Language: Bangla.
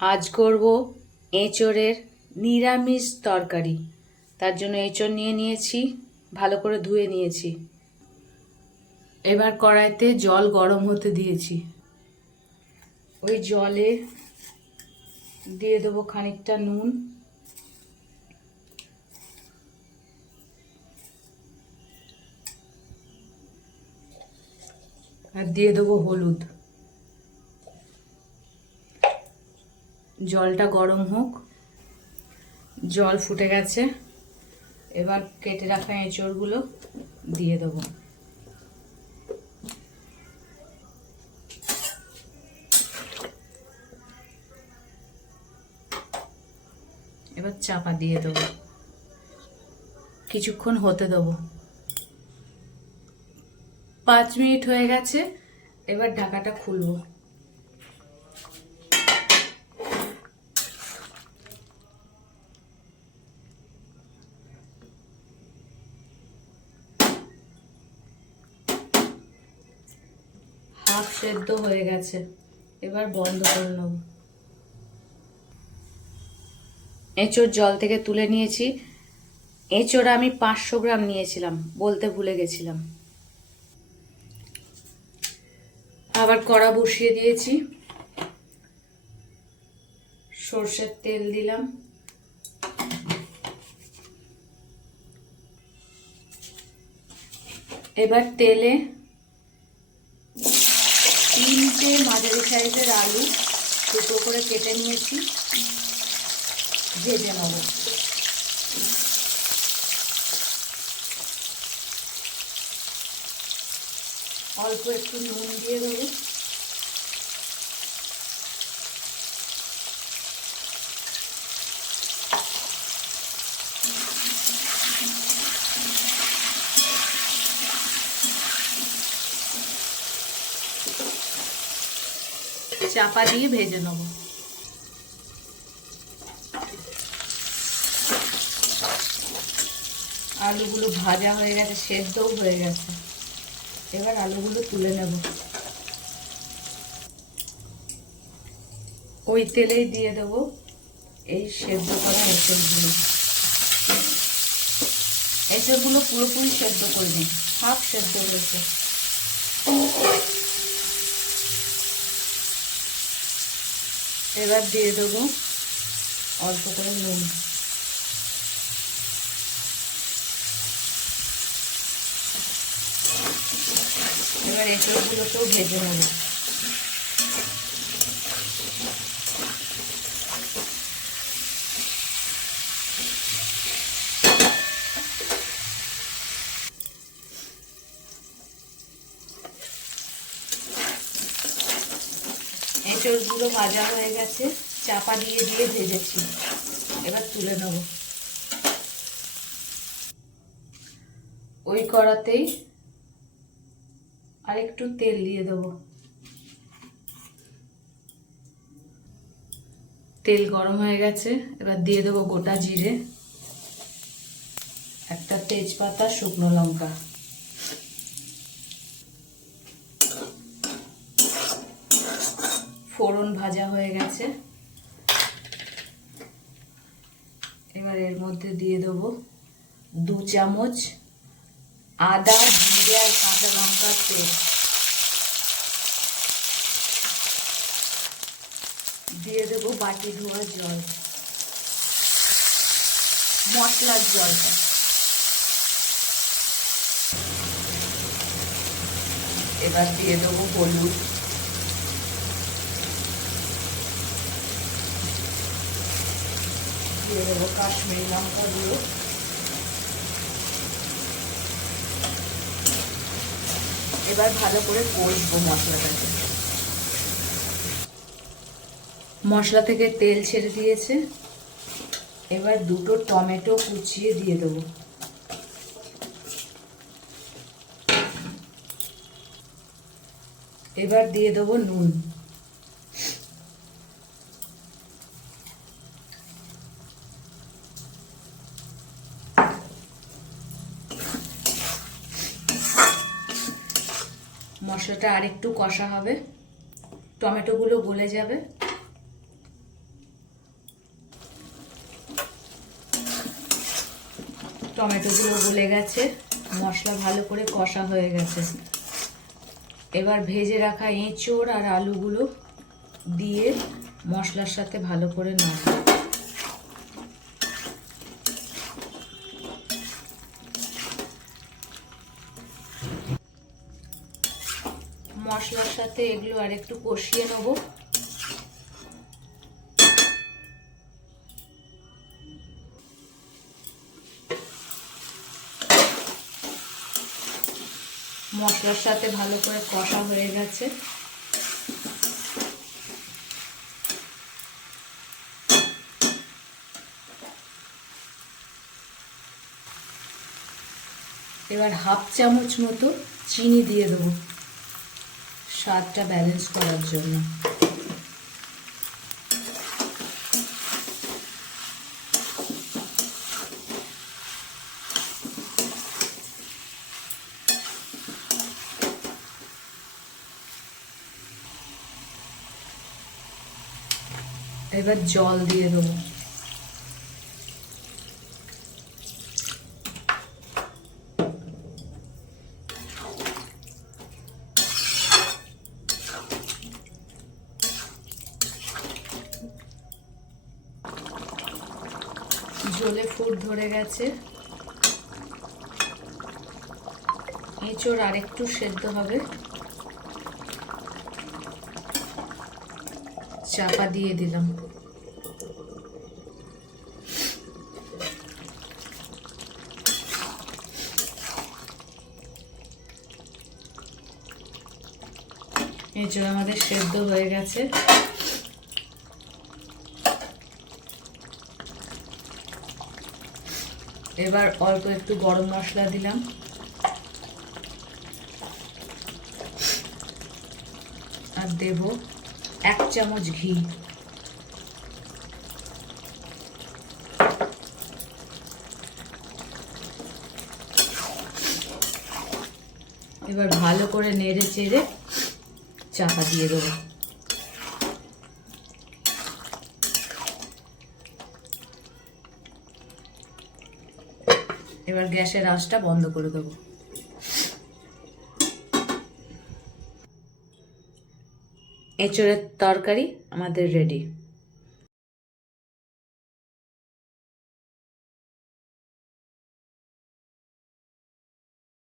আজ করব এঁচোড়ের নিরামিষ তরকারি। তার জন্য এঁচোড় নিয়ে নিয়েছি, ভালো করে ধুয়ে নিয়েছি। এবার কড়াইতে জল গরম হতে দিয়েছি। ওই জলে দিয়ে দেবো খানিকটা নুন, আর দিয়ে দেবো হলুদ। জলটা গরম হোক। জল ফুটে গেছে, এবার কেটে রাখা এঁচোড়গুলো দিয়ে দেবো। এবার চাপা দিয়ে দেবো, কিছুক্ষণ হতে দেবো। 5 মিনিট হয়ে গেছে, এবার ঢাকাটা খুলবো। হাফ সেদ্ধ হয়ে গেছে, এবার বন্ধ করে নেব। এঁচোড় জল থেকে তুলে নিয়েছি। এঁচোড় আমি 500 গ্রাম নিয়েছিলাম, বলতে ভুলে গেছিলাম। আবার কড়া বসিয়ে দিয়েছি, সর্ষের তেল দিলাম। এবার তেলে 3টে মাঝারি সাইজের আলু টুকরো করে কেটে নিয়েছি, ভেজে নেব। অল্প একটু নুন দিয়ে দেবো। চাপা দিয়ে ভেজে নেব। আলুগুলো ভাজা হয়ে গেছে, সেদ্ধও হয়ে গেছে। এবার আলুগুলো তুলে নেব। ওই তেলেই দিয়ে দেব এই সেদ্ধ করা এঁচোড়গুলো। এঁচোড়গুলো পুরোপুরি সেদ্ধ করে নিই, হাফ সেদ্ধ হয়েছে। এবার দিয়ে দেবো অল্প করে নুন। এবার এঁচোড়গুলোকেও ভেজে নেব। এঁচোড়গুলো ভাজা হয়ে গেছে, চাপা দিয়ে দিয়ে ভেজেছি। এবার তুলে নেব। ওই কড়াতেই আরেকটু তেল দিয়ে দেবো। তেল গরম হয়ে গেছে, এবার দিয়ে দেবো গোটা জিরে, একটা তেজপাতা, শুকনো লঙ্কা। ফোড়ন ভাজা হয়ে গেছে, এবার এর মধ্যে দিয়ে দেবো 2 চামচ আদা, জিরে আর কাঁচা লঙ্কার পেস্ট। দিয়ে দেবো বাটি ধোয়া জল, মশলার জলটা। এবার দিয়ে দেবো হলুদ, দিয়ে দেবো কাশ্মীরি লঙ্কা গুঁড়ো। এবার ভালো করে কষবো মশলাটাকে। মশলা থেকে তেল ছেড়ে দিয়েছে, এবার 2টো টমেটো কুচিয়ে দিয়ে দেবো। এবার দিয়ে দেবো নুন। মশলাটা আরেকটু কষা হবে, টমেটোগুলো গলে যাবে। টমেটোগুলো গলে গেছে, মশলা ভালো করে কষা হয়ে গেছে। এবার ভেজে রাখা এঁচোড় আর আলুগুলো দিয়ে মশলার সাথে ভালো করে নাড়ব। মশলার সাথে এগুলো আর একটু কষিয়ে নেব। মশলার সাথে ভালো করে কষা হয়ে গেছে। এবার হাফ চামচ মতো চিনি দিয়ে দেবো স্বাদটা ব্যালেন্স করার জন্য। এবার জল দিয়ে দেবো। ঝোলে ফুট ধরে গেছে। এঁচোড় আরেকটু সেদ্ধ হবে। চাপা দিয়ে দিলাম। এঁচোড় আমাদের সেদ্ধ হয়ে গেছে। এবার অল্প একটু গরম মশলা দিলাম, আর দেব 1 চামচ ঘি। এবার ভালো করে নেড়ে চেড়ে চাপা দিয়ে দেবো। এবার গ্যাসের আঁচটা বন্ধ করে দেবো। এঁচোড়ের তরকারি আমাদের রেডি।